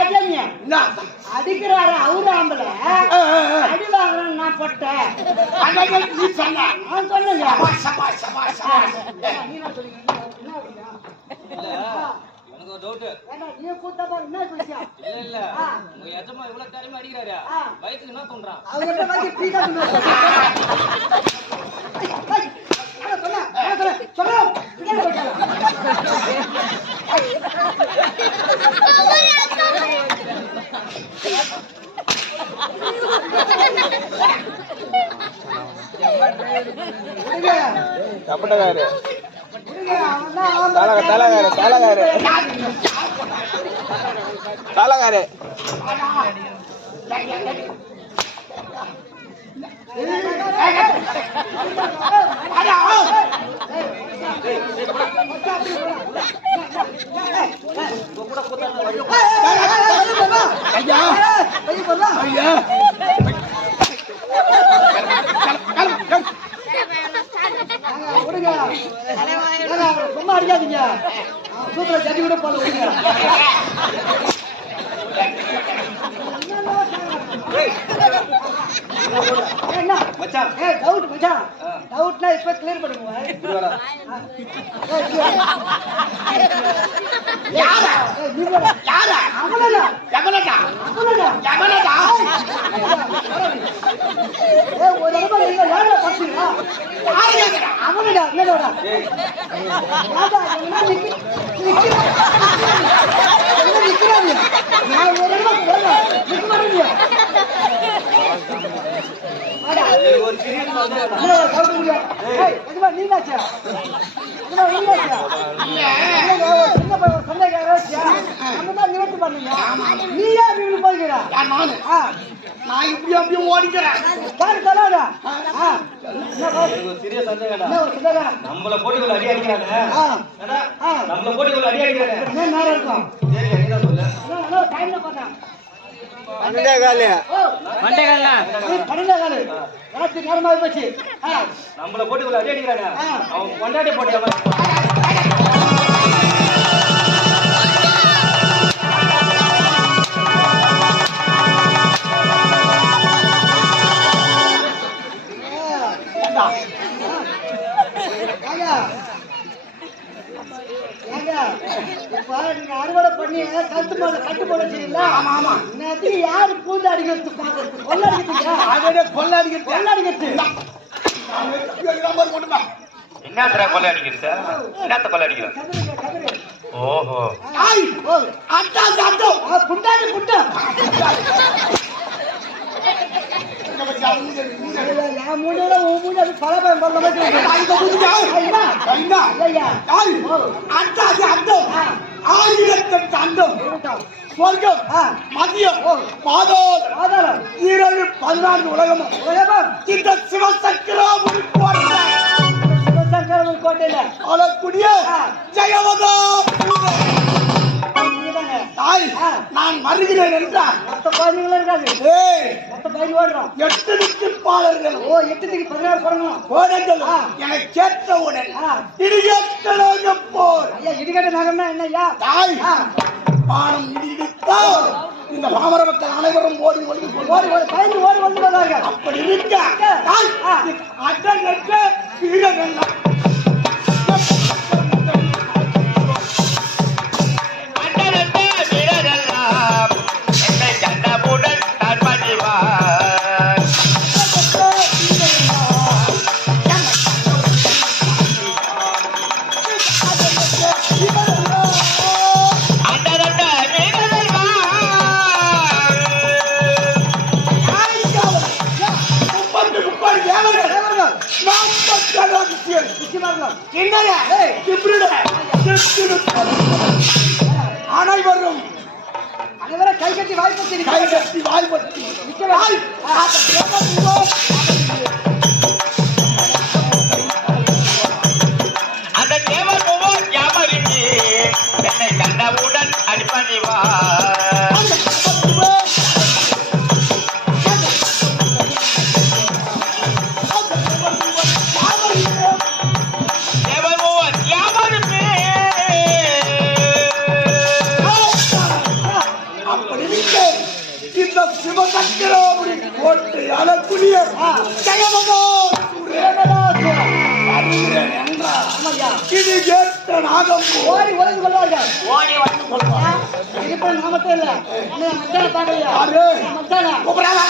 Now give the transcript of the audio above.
என்ன? அடிக்கிறாரு அவரு. அடி வாங்குறேன் நான் பட்டேன் நீ சொன்ன. நான் சொன்னேங்க சபாஷ், சபாஷ், சபாஷ், சபாஷ். நீ என்ன சொல்றீங்க? என்ன அப்படியா? எனக்கு ஒரு டவுட் ஏண்டா, நீ கூத்தா பாரு, என்ன விஷயம்? இல்ல இல்ல ஆ. உங்க எஜமா இவ்வளவு அடிக்கிறாரு என்ன அவர்கிட்ட free கப்பட்டக்காரு விடுங்க, தலக தலகாரு தலகாரு தலகாரு அடா, ஐயா. ஐயா. கிளம்பு, கிளம்பு. விடுங்க. ஏங்க, அவரை சும்மா அடிக்காதீங்க. சூத்திர ஜட்டி கூட போல விடுங்க என்ன? மச்சான். ஏ டவுட் மச்சான். டவுட்னா இப்ப கிளியர் பண்ணுங்க. யாரா எவனடா? அவனடா எவனடா? ஏ ஒரு தடவை இல்ல யாரா பாத்தீங்களா யாரு கேக்குறா? அவனடா என்னடா? ராஜா என்ன நிக்கி நிக்கி என்ன நிக்கிறாங்க? நான் ஒரு தடவை போறேன் நிக்க ஒரு நானு? நான் இப்படி அப்படியும் ஓடிக்கிறேன். யாரு தராடா ஆ என்ன பா- எனக்கு ஒரு சிறிய சந்தேகம் நம்மள போட்டு இவ்வளவு அடி அடிக்கிறானே நம்மள போட்டு இவ்வளவு அடி அடிக்கிறானே என்ன நேரம் இருக்கும்? சரி நீதான் சொல்லு. டைம்ல பார்த்தேன் பன்னெண்டே காலு. ஓ. பன்னெண்டா காலு. ராத்திரி நேரமாக போச்சு. நம்மள போட்டு இவ்வளவு அடி அடிக்கிறானே ஆ. அவன் கொண்டாடி போட்டியா ஏங்க இப்ப நீங்க அறுவடை பண்ணி கட்டு போட கட்டு போட வச்சீங்களா? ஆமா, ஆமா. நேரத்துக்கு யாரு பூந்து அடிக்கிறது பாக்குறது கொள்ள அடிக்கிறதுக்கா? அதோட கொள்ள அடிக்கிறது. கொள்ள அடிக்கிறது கொண்டு. என்னத்துல கொள்ளை அடிக்கிறது என்னத்த கொள்ளை அடிக்கிறது ஓஹோ. ஆய், ஓ அட்டா சாப்பிட்டோம். ஆ, புண்டாடி புண்டா ஐந்தா? ஐயா. ஆய், அட்டா சாப்பிட்டோம். ஆ. ஆயிரத்தெட்டு அண்டம். இருக்கட்டும். சொர்க்கம், மதியம், பாதம், ஆதாரம் பதினான்கு உலகமும் உலகம் இந்த சிவசக்கராபுரி கோட்டை சிவசங்கரன் கோட்டையில ஆளக்கூடிய ஜெயவதா தாய். நான் வருகிறேன் என்றார் மொத்த குழந்தைங்களும் இருக்காது ஏய். மொத்த பயிர் ஓடுறோம் எட்டு நிற்பாளர்கள் ஓ எட்டுக்கு பதினாறு குழந்தைங்களும் கோடங்கள் ஆ. என கேட்டவுடன். இடியக்கலாக போர் ஐயா இடிக்கட்ட நகம்னா என்ன ஐயா? தாய். ஆ. பானம் இடித்தால் இந்த பாமர மக்கள் அனைவரும் ஓடி ஓடி ஓடி ஓடி பயந்து ஓடி வந்து வந்தார்கள் அப்படி இருக்க தாய் ஆ. அடங்கற்ற அனைவரும் அனைவரும் கை கட்டி வாய்ப்பு கை கட்டி வாய் இந்த சிவசக்கராபுரி போட்டு அழக்கூடிய. இது கேட்ட நாகம். ஓடி ஒளிந்து கொள்வார்கள் ஓடி வந்து சொல்வார் இருப்பது நாமத்தே இல்ல. மச்சான பாக்கலையா? மச்சானா? கூப்பிடாதா.